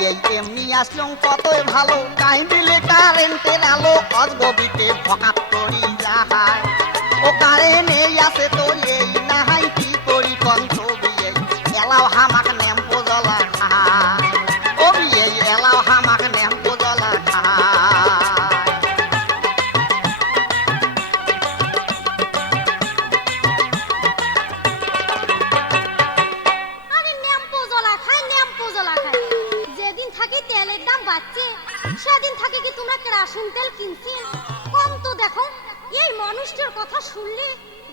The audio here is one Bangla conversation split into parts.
এই এমনি আসলাম কতই ভালো। টাইম দিলে কারেন্টের আলো অজগবিতে ভকাত করি যাহাই ও কারেন্ট এই আছে তো এই সেদিন থাকে কি তোমরা কেরাসিন তেল কিনছি কম তো দেখো। এই মানুষটার কথা শুনলে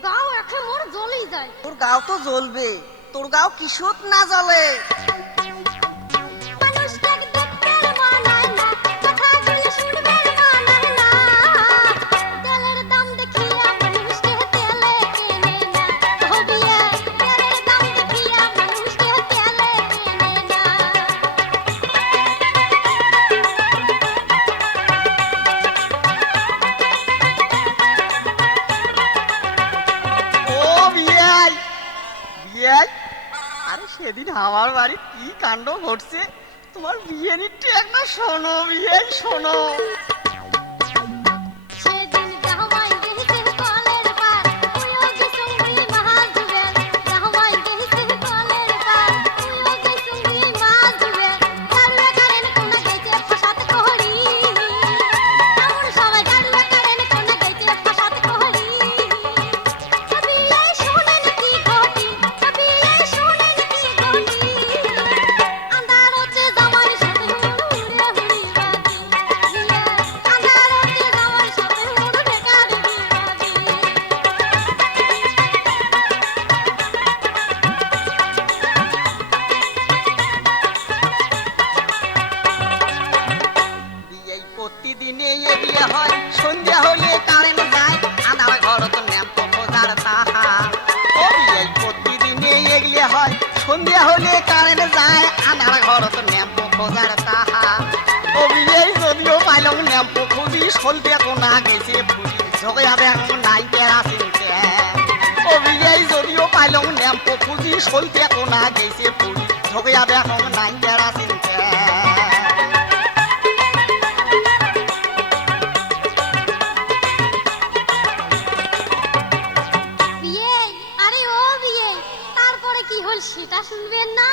গাও একটা মোর জ্বলেই যায়। তোর গাও তো জ্বলবে। তোর গাও কিশোর না জ্বলে। আরে সেদিন আমার বাড়ি কি কাণ্ড ঘটছে? তোমার বিয়েনিটা একটা শোনো বিয়ে শোনো। খোঁজার তাহা ও বিয়েই যদিও পাইলাম ন্যাম্প খুঁজি সলতে কোনা গেছে ফুরি ঝোঁকে হবে এখন নাই কেরাসিন ও বিয়েই যদিও পাইলাম ন্যাম্প খুঁজি সলতে কোনা গেছে ফুরি ঝোঁকে হবে এখন নাই বিয়ে। তারপরে কি হল সেটা শুনবেন না?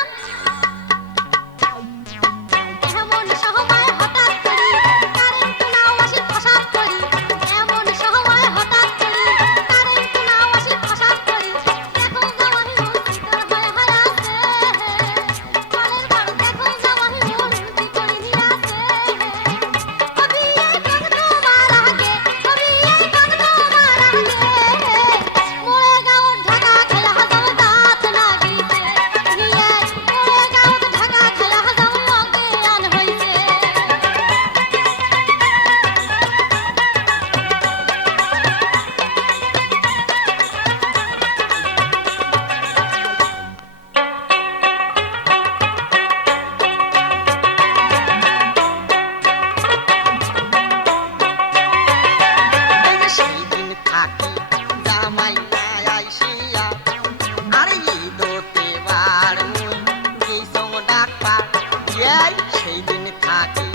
এই সেদিন থাকি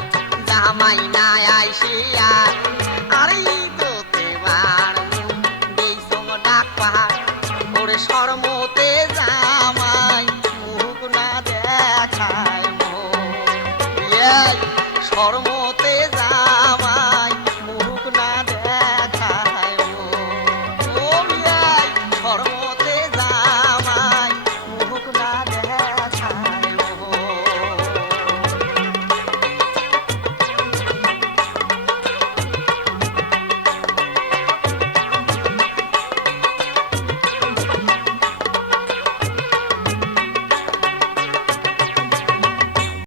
জামাই নাই আইসিয়া আরে। ঈদতে বার মুই ডাক পাহাড় ওরে শর্ম